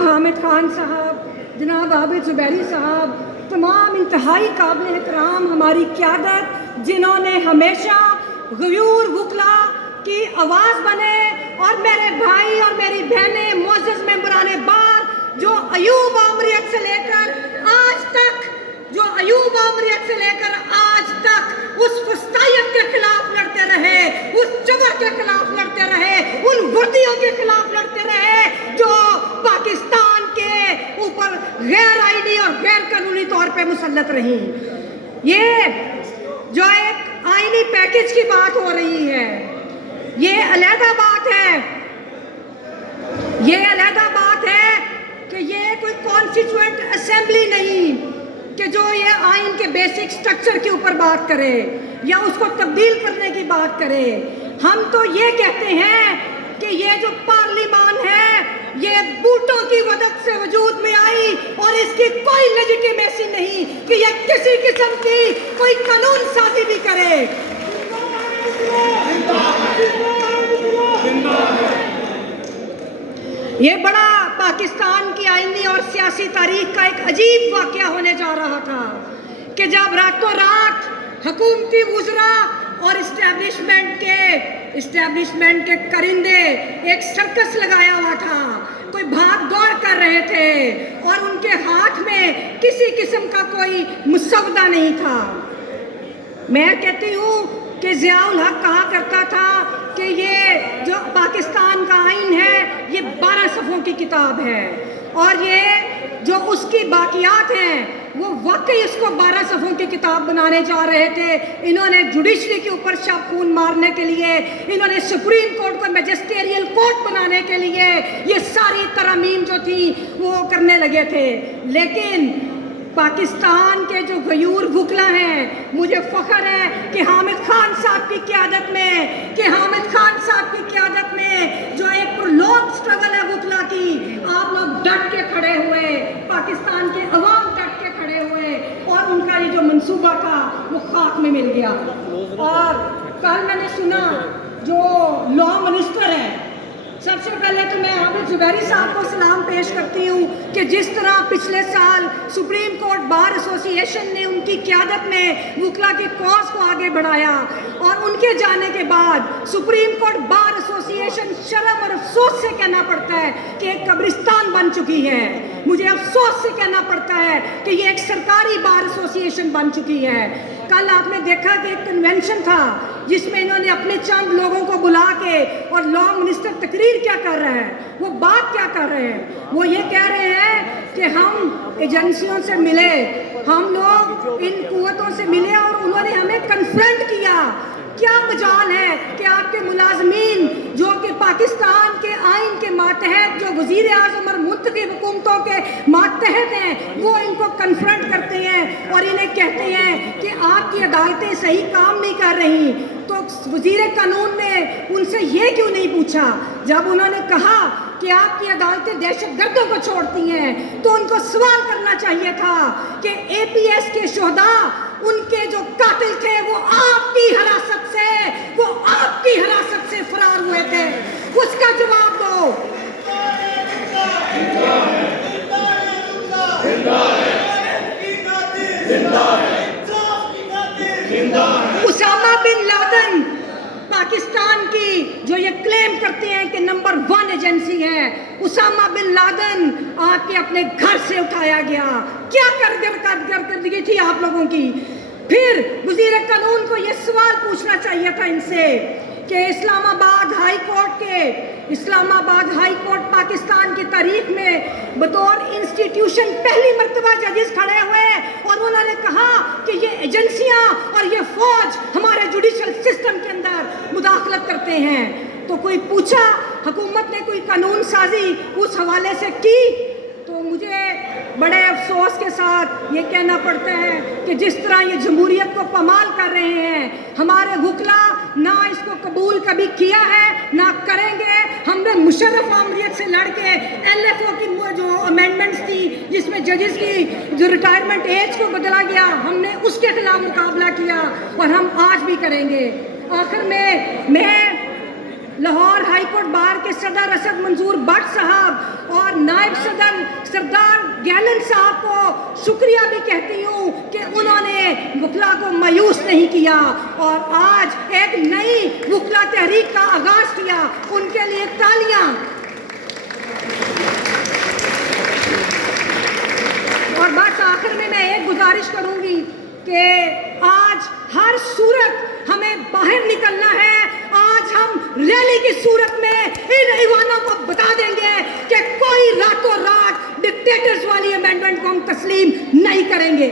حامد خان صاحب، جناب عابد زبیری صاحب، تمام انتہائی قابل احترام ہماری قیادت جنہوں نے ہمیشہ غیور وکلا کی آواز بنے، اور میرے بھائی اور میری بہنیں معزز ممبران بار جو ایوب آمریت سے لے کر آج تک اس فسطائیت کے خلاف لڑتے رہے، اس جبر کے خلاف لڑتے رہے، ان وردیوں کے خلاف لڑتے رہے جو پاکستان کے اوپر غیر آئینی اور غیر قانونی طور پہ مسلط رہی۔ یہ جو ایک آئینی پیکج کی بات ہو رہی ہے، یہ علیحدہ بات ہے، کہ یہ کوئی کانسٹیٹیوئنٹ اسمبلی نہیں کہ جو یہ آئین کے بیسک سٹرکچر کے اوپر بات کرے یا اس کو تبدیل کرنے کی بات کرے۔ ہم تو یہ کہتے ہیں کہ یہ جو پارلیمان ہے یہ بوٹوں کی مدد سے وجود میں آئی، اور اس کی کوئی لیجیٹیمیسی نہیں کہ یہ کسی قسم کی کوئی قانون سازی بھی کرے۔ یہ بڑا پاکستان کی آئینی اور سیاسی تاریخ کا ایک عجیب واقعہ ہونے جا رہا تھا کہ جب راتوں رات حکومتی وزراء اور اسٹیبلشمنٹ کے کرندے ایک سرکس لگایا ہوا تھا، کوئی بھاگ دوڑ کر رہے تھے اور ان کے ہاتھ میں کسی قسم کا کوئی مسودہ نہیں تھا۔ میں کہتی ہوں کہ ضیاء الحق کہا کرتا تھا کہ یہ جو پاکستان کا آئین ہے یہ 12 صفحوں کی کتاب ہے، اور یہ جو اس کی باقیات ہیں وہ واقعی اس کو 12 صفحوں کی کتاب بنانے جا رہے تھے۔ انہوں نے جوڈیشری کے اوپر شب خون مارنے کے لیے، انہوں نے سپریم کورٹ کو میجسٹیریل کورٹ بنانے کے لیے یہ ساری ترامیم جو تھی وہ کرنے لگے تھے۔ لیکن پاکستان کے جو غیور وکلا ہیں، مجھے فخر ہے کہ حامد خان صاحب کی قیادت میں جو ایک پرولونگ سٹرگل ہے وکلا کی، آپ لوگ ڈٹ کے کھڑے ہوئے، پاکستان کے عوام ڈٹ کے کھڑے ہوئے، اور ان کا یہ جو منصوبہ تھا وہ خاک میں مل گیا۔ اور کل میں نے سنا جو لا منسٹر ہیں، سب سے پہلے تو میں عابد زبیری صاحب کو سلام پیش کرتی ہوں کہ جس طرح پچھلے سال سپریم کورٹ بار ایسوسی ایشن نے ان کی قیادت میں وکلا کی کاز کو آگے بڑھایا، اور ان کے جانے کے بعد سپریم کورٹ بار ایسوسی ایشن شرم اور افسوس سے کہنا پڑتا ہے کہ ایک قبرستان بن چکی ہے۔ مجھے افسوس سے کہنا پڑتا ہے کہ یہ ایک سرکاری بار ایسوسی ایشن بن چکی ہے۔ کل آپ نے دیکھا کہ ایک کنونشن تھا جس میں انہوں نے اپنے چند لوگوں کو بلا کے، اور لا منسٹر تقریر کیا کر رہے ہیں، وہ بات کیا کر رہے ہیں، وہ یہ کہہ رہے ہیں کہ ہم ایجنسیوں سے ملے، ہم لوگ ان قوتوں سے ملے اور انہوں نے ہمیں کنفرنٹ کیا۔ کیا مجال ہے کہ آپ کے ملازمین جو کہ پاکستان کے آئین کے ماتحت، جو وزیر اعظم اور منتخب حکومتوں کے ماتحت ہیں، وہ ان کو کنفرنٹ کرتے ہیں اور انہیں کہتے ہیں کہ آپ کی عدالتیں صحیح کام نہیں کر رہی؟ تو وزیر قانون نے ان سے یہ کیوں نہیں پوچھا؟ جب انہوں نے کہا کہ آپ کی عدالتیں دہشت گردوں کو چھوڑتی ہیں، تو ان کو سوال کرنا چاہیے تھا کہ اے پی ایس کے شہداء، ان کے جو قاتل تھے وہ آپ کی حراست سے فرار ہوئے تھے، اس کا جواب دو۔ اسامہ بن لادن پاکستان کی جو یہ کلیم کرتے ہیں کہ نمبر 1 ایجنسی ہے، اسامہ بن لادن آپ کے اپنے گھر سے اٹھایا گیا۔ کیا کردگی تھی آپ لوگوں کی؟ پھر وزیر قانون کو یہ سوال پوچھنا چاہیے تھا ان سے کہ اسلام آباد ہائی کورٹ پاکستان کی تاریخ میں بطور انسٹیٹیوشن پہلی مرتبہ ججز کھڑے ہوئے، اور انہوں نے کہا کہ یہ ایجنسیاں اور یہ فوج ہمارے جوڈیشل سسٹم کے اندر مداخلت کرتے ہیں۔ تو کوئی پوچھا حکومت نے کوئی قانون سازی اس حوالے سے کی؟ تو مجھے بڑے افسوس کے ساتھ یہ کہنا پڑتا ہے کہ جس طرح یہ جمہوریت کو پامال کر رہے ہیں، ہمارے وکلا نہ اس کو قبول کبھی کیا ہے نہ کریں گے۔ ہم نے مشرف آمریت سے لڑ کے ایل ایف او کی جو امینڈمنٹس تھی جس میں ججز کی جو ریٹائرمنٹ ایج کو بدلا گیا، ہم نے اس کے خلاف مقابلہ کیا، اور ہم آج بھی کریں گے۔ آخر میں لاہور ہائی کورٹ بار کے صدر اسد منظور بٹ صاحب اور نائب صدر سردار گہلن صاحب کو شکریہ بھی کہتی ہوں کہ انہوں نے وکلا کو مایوس نہیں کیا اور آج ایک نئی وکلا تحریک کا آغاز کیا. ان کے لیے تالیاں. اور بات آخر میں ایک گزارش کروں گی کہ آج ہر صورت ہمیں باہر نکلنا ہے. آج ہم ریلی کی صورت میں ان ایوانوں کو بتا دیں گے کہ کوئی راتوں رات ڈکٹیٹرز والی امینڈمنٹ کو ہم تسلیم نہیں کریں گے.